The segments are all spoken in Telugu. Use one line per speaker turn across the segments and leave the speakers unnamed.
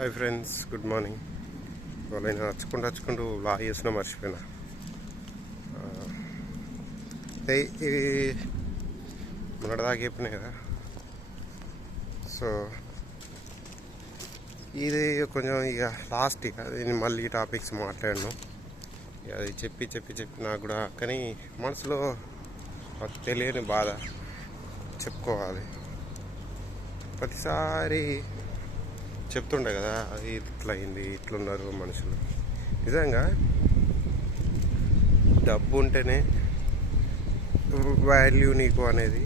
హాయ్ ఫ్రెండ్స్ గుడ్ మార్నింగ్ ఇవాళ నేను నచ్చుకుంటూ నచ్చుకుంటూ లాగ్ చేసిన మర్చిపోయినా. ఆ, ఇవి మొన్నటిదాకా చెప్పినాయి కదా. సో ఇది కొంచెం ఇక లాస్ట్ ఇక. దీన్ని మళ్ళీ టాపిక్స్ మాట్లాడను. ఇక అది చెప్పి చెప్పి చెప్పి నాకు కూడా కానీ మనసులో తెలియని బాధ చెప్పుకోవాలి. ప్రతిసారి చెప్తుండే కదా అది ఇట్లా అయింది ఇట్లున్నారు మనుషులు. నిజంగా డబ్బు ఉంటేనే వాల్యూ నీకు అనేది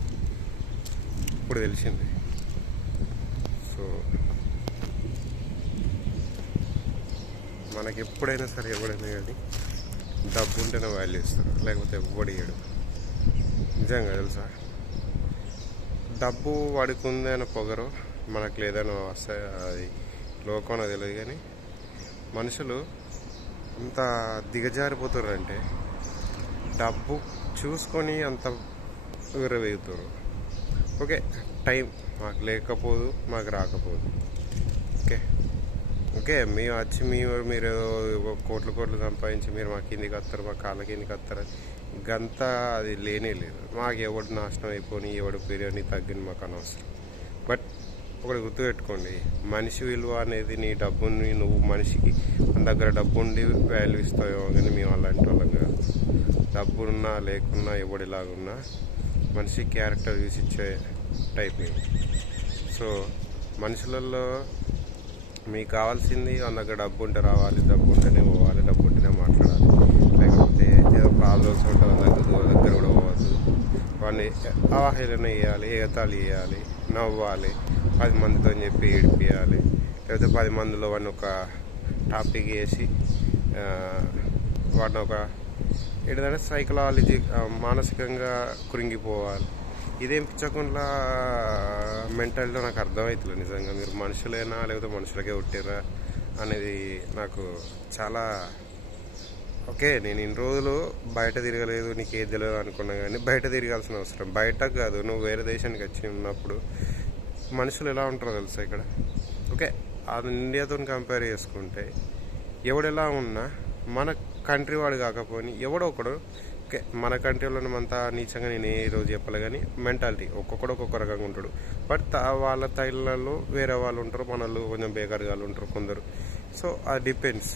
ఇప్పుడు తెలిసింది. సో మనకి ఎప్పుడైనా సరే ఎవడైనా కానీ డబ్బు ఉంటేనే వాల్యూ ఇస్తారు లేకపోతే ఎవ్వడియడు నిజంగా తెలుసా? డబ్బు వాడికి ఉంది అని పొగరు మనకు లేదని వస్తాయి అది లోకం నాకు తెలియదు కానీ మనుషులు అంత దిగజారిపోతున్నారంటే డబ్బు చూసుకొని అంత విరవేగుతారు ఓకే టైం మాకు లేకపోదు మాకు రాకపోదు. ఓకే ఓకే మేము వచ్చి మీరు మీరు కోట్లు కోట్లు సంపాదించి మీరు మా కిందికి వస్తారు మా కాళ్ళ కిందికి వస్తారు. గంత అది లేనే లేదు. మాకు ఎవడు నాశనం అయిపోయి ఎవడు బిర్యానీ తగ్గింది మాకు అనవసరం. బట్ ఒకటి గుర్తుపెట్టుకోండి. మనిషి విలువ అనేది నీ డబ్బుని నువ్వు మనిషికి మన దగ్గర డబ్బు ఉండి వాల్యూ ఇస్తావేమో కానీ మేము అలాంటి వాళ్ళం కాదు. డబ్బు ఉన్నా లేకున్నా ఎవడిలాగున్నా మనిషి క్యారెక్టర్ చూసి ఇచ్చే టైప్ మేము సో మనుషులలో మీకు కావాల్సింది వాళ్ళ దగ్గర డబ్బు ఉంటే రావాలి డబ్బు ఉంటేనే పోవాలి డబ్బు ఉంటేనే మాట్లాడాలి లేకపోతే ఏదో ప్రాబ్లమ్స్ ఉంటే వాళ్ళ దగ్గర వాళ్ళ దగ్గర కూడా పోవద్దు వాడిని అవహేళన చేయాలి ఎగతాళి చేయాలి నవ్వాలి పది మందితో చెప్పి ఏడిపియాలి. లేకపోతే పది మందిలో వాడిని ఒక టాపిక్ వేసి వాడిని ఒక ఏంటంటే సైకలాలజీ మానసికంగా కృంగిపోవాలి. ఇదేం పిచ్చకుండా మెంటల్లో నాకు అర్థమవుతుంది నిజంగా. మీరు మనుషులేనా లేకపోతే మనుషులకే పుట్టిరా అనేది నాకు చాలా ఓకే నేను ఇన్ని రోజులు బయట తిరగలేదు నీకు ఏది తెలియదు అనుకున్నా కానీ బయట తిరగాల్సిన అవసరం. బయట కాదు నువ్వు వేరే దేశానికి వచ్చి ఉన్నప్పుడు మనుషులు ఎలా ఉంటారో తెలుసా ఇక్కడ? ఓకే అది ఇండియాతో కంపేర్ చేసుకుంటే ఎవడు ఎలా ఉన్నా మన కంట్రీ వాడు కాకపోని ఎవడో ఒకడు ఓకే మన కంట్రీలో అంతా నీచంగా నేను ఏ రోజు చెప్పలే కానీ మెంటాలిటీ ఒక్కొక్కడు ఒక్కొక్క రకంగా ఉంటాడు. బట్ వాళ్ళ తైళ్ళలో వేరే వాళ్ళు ఉంటారు మనలు కొంచెం బేకార్ వాళ్ళు ఉంటారు కొందరు. సో అది డిపెండ్స్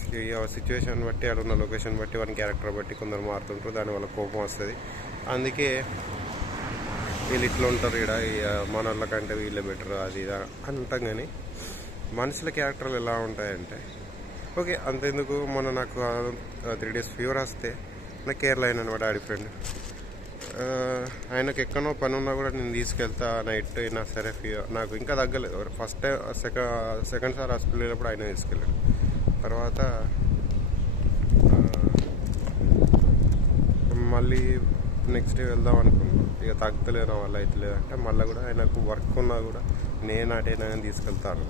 సిచ్యువేషన్ బట్టి అక్కడ ఉన్న లొకేషన్ బట్టి వాళ్ళ క్యారెక్టర్ బట్టి కొందరు మారుతుంటారు దానివల్ల కోపం వస్తుంది. అందుకే వీళ్ళు ఇట్లా ఉంటారు ఇక్కడ మన వాళ్ళకంటే వీళ్ళే బెటర్ అది ఇది అని అంటాం కానీ మనుషుల క్యారెక్టర్లు ఎలా ఉంటాయంటే ఓకే అంతెందుకు మొన్న నాకు త్రీ డేస్ ఫీవర్ వస్తే నా కేరళ అయిన అనమాట ఆడి ఫ్రెండ్ ఆయనకు ఎక్కడో పని ఉన్నా కూడా నేను తీసుకెళ్తా నైట్ అయినా సరే ఫీవర్ నాకు ఇంకా తగ్గలేదు. First time second second sir hospital వెళ్ళినప్పుడు ఆయన తీసుకెళ్ళాడు. తర్వాత మళ్ళీ నెక్స్ట్ డే వెళ్దాం అనుకున్నాను ఇక తగ్గలేదు నా వల్ల అవుతలేదు అంటే మళ్ళీ కూడా ఆయనకు వర్క్ ఉన్నా కూడా నేను అటైనా కానీ తీసుకెళ్తాను.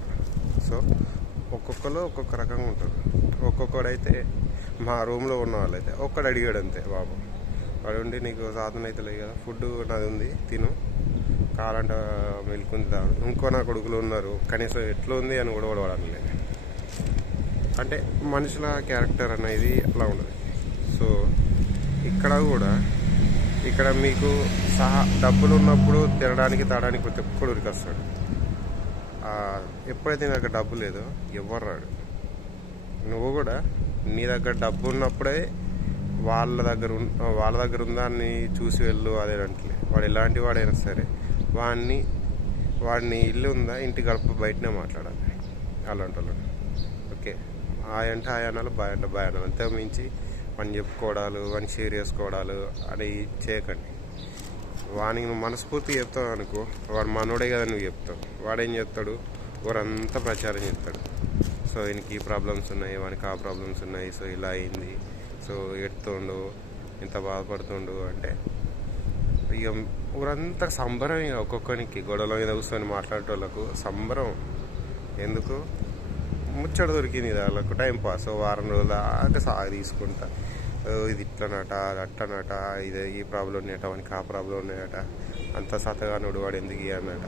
సో ఒక్కొక్కరు ఒక్కొక్క రకంగా ఉంటారు ఒక్కొక్కడైతే మా రూమ్లో ఉన్న వాళ్ళైతే ఒక్కడు అడిగాడు అంతే బాబు. ఉండి నీకు సాధన అయితే లేదు కదా. ఫుడ్ నాది ఉంది తిను. కావాలంటే మిల్క్ ఉంది తాగు ఇంకో నా కొడుకులు ఉన్నారు. కనీసం ఎట్లా ఉంది అని కూడా కూడా వాడలేదు అంటే మనుషుల క్యారెక్టర్ అనేది అలా ఉండదు. సో ఇక్కడ కూడా ఇక్కడ మీకు సహా డబ్బులు ఉన్నప్పుడు తినడానికి తాడానికి ప్రతి ఒక్కడు ఉరికొస్తాడు. ఎప్పుడైతే నీ దగ్గర డబ్బు లేదో ఎవరు రాడు. నువ్వు కూడా నీ దగ్గర డబ్బు ఉన్నప్పుడే వాళ్ళ దగ్గర వాళ్ళ దగ్గర ఉందా అని చూసి వెళ్ళు అదే అంటలే. వాడు ఎలాంటి వాడైనా సరే వాడిని వాడిని ఇల్లు ఉందా ఇంటి గడప బయటనే మాట్లాడాలి. అలాంటి వాళ్ళు ఓకే. హాయ్ అంటే హాయ్ అనాలి బాయ్ అంటే బాయ్ అనాలి. అంతే మించి వాడిని చెప్పుకోవడాలు వాడిని షేర్ చేసుకోవడాలు అని చేయకండి. వానికి నువ్వు మనస్ఫూర్తి చెప్తావు అనుకో వాడు మనోడే కదా నువ్వు చెప్తావు. వాడేం చెప్తాడు వారంతా ప్రచారం చేస్తాడు. సో ఈయనకి ఈ ప్రాబ్లమ్స్ ఉన్నాయి వానికి ఆ ప్రాబ్లమ్స్ ఉన్నాయి. సో ఇలా అయింది. సో ఎడుతుండు ఇంత బాధపడుతుండు అంటే ఇక ఊరంతా సంబరం ఇక ఒక్కొక్కరికి గొడవల మీద కూర్చొని మాట్లాడేటోళ్ళకు సంబరం. ఎందుకు? ముచ్చట దొరికింది ఇది వాళ్ళకు టైం పాస్. వారం రోజులు దాకా సాగు తీసుకుంటా. ఇది ఇట్లనట అది అట్టనట ఇది ఈ ప్రాబ్లం ఉన్నాయట వానికి ఆ ప్రాబ్లం ఉన్నాయట అంత సతగానుడు వాడు ఎందుకు ఇవ్వన్నట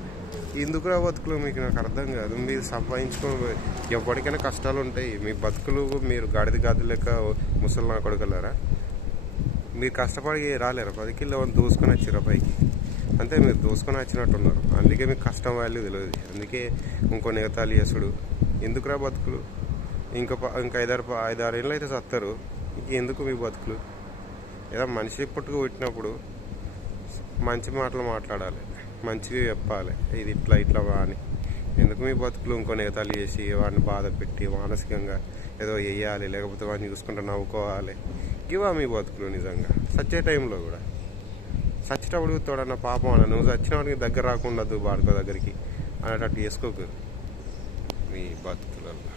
ఎందుకురా బతుకులు? మీకు నాకు అర్థం కాదు. మీరు సంపాదించుకో ఎవరికైనా కష్టాలు ఉంటాయి. మీ బతుకులు మీరు గాడిద గాదు లెక్క ముసలినా కొడుకులారా? మీరు కష్టపడి రాలేరు? పది కిలో దూసుకొని వచ్చిరా పైకి. అంతే మీరు దూసుకొని వచ్చినట్టున్నారు. అందుకే మీకు కష్టం వాల్యూ తెలియదు అందుకే ఇంకో నిగతాలు చేసుడు. ఎందుకురా బతుకులు? ఇంకా ఇంకా ఐదారు ఐదారు ఏళ్ళు అయితే చస్తారు ఎందుకు మీ బతుకులు? ఏదో మనిషి పుట్టుకు పుట్టినప్పుడు మంచి మాటలు మాట్లాడాలి. మంచిగా చెప్పాలి. ఇది ఇట్లా ఇట్లా అని. ఎందుకు మీ బతుకులు ఇంకో నేతలు చేసి వాడిని బాధ పెట్టి మానసికంగా ఏదో వేయాలి లేకపోతే వాడిని చూసుకుంటూ నవ్వుకోవాలి. ఇవా మీ బతుకులు నిజంగా. సచ్చే టైంలో కూడా. చచ్చేటప్పుడు తోడన్న పాపం అన్న. నువ్వు చచ్చినవాడికి దగ్గర రాకుండా బాడుకో దగ్గరికి. అనేటట్టు చేసుకోకు మీ బతుకులలో.